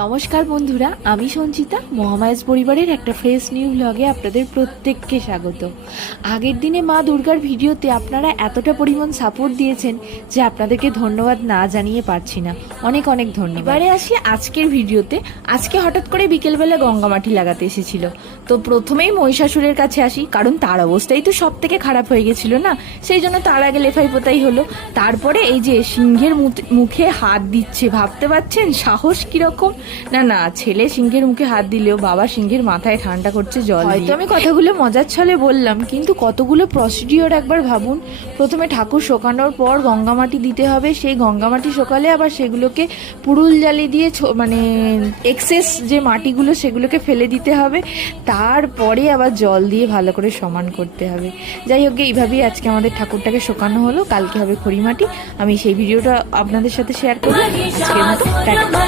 নমস্কার বন্ধুরা, আমি সঞ্চিতা। মহামায়াস পরিবারের একটা ফ্রেশ নিউ ব্লগে আপনাদের প্রত্যেককে স্বাগত। আগের দিনে মা দুর্গার ভিডিওতে আপনারা এতটা পরিমাণ সাপোর্ট দিয়েছেন যে আপনাদেরকে ধন্যবাদ না জানিয়ে পারছি না। অনেক অনেক ধন্যবাদ। এবারে আসি আজকের ভিডিওতে। আজকে হঠাৎ করে বিকেলবেলা গঙ্গামাটি লাগাতে এসেছিল, তো প্রথমেই মহিষাসুরের কাছে আসি, কারণ তার অবস্থাই তো সব থেকে খারাপ হয়ে গেছিল না, সেই জন্য তার আগে লেফাই পোতাই হলো। তারপরে এই যে সিংহের মুখে হাত দিচ্ছে, ভাবতে পারছেন সাহস কিরকম? না না, ছেলে সিংহের মুখে হাত দিলেও বাবা সিংহের মাথায় ঠান্ডা করছে জল। হয়তো আমি কথাগুলো মজার ছলে বললাম, কিন্তু কতগুলো প্রসিডিওর একবার ভাবুন। প্রথমে ঠাকুর শোকানোর পর গঙ্গামাটি দিতে হবে, সেই গঙ্গামাটি শোকালে আবার সেগুলোকে পুরুল জালি দিয়ে মানে এক্সেস যে মাটিগুলো সেগুলোকে ফেলে দিতে হবে, তারপরে আবার জল দিয়ে ভালো করে সমান করতে হবে। যাই হোক, এইভাবেই আজকে আমাদের ঠাকুরটাকে শোকানো হলো। কালকে হবে খড়িমাটি, আমি সেই ভিডিওটা আপনাদের সাথে শেয়ার করবো। আজকের মতো টাটা।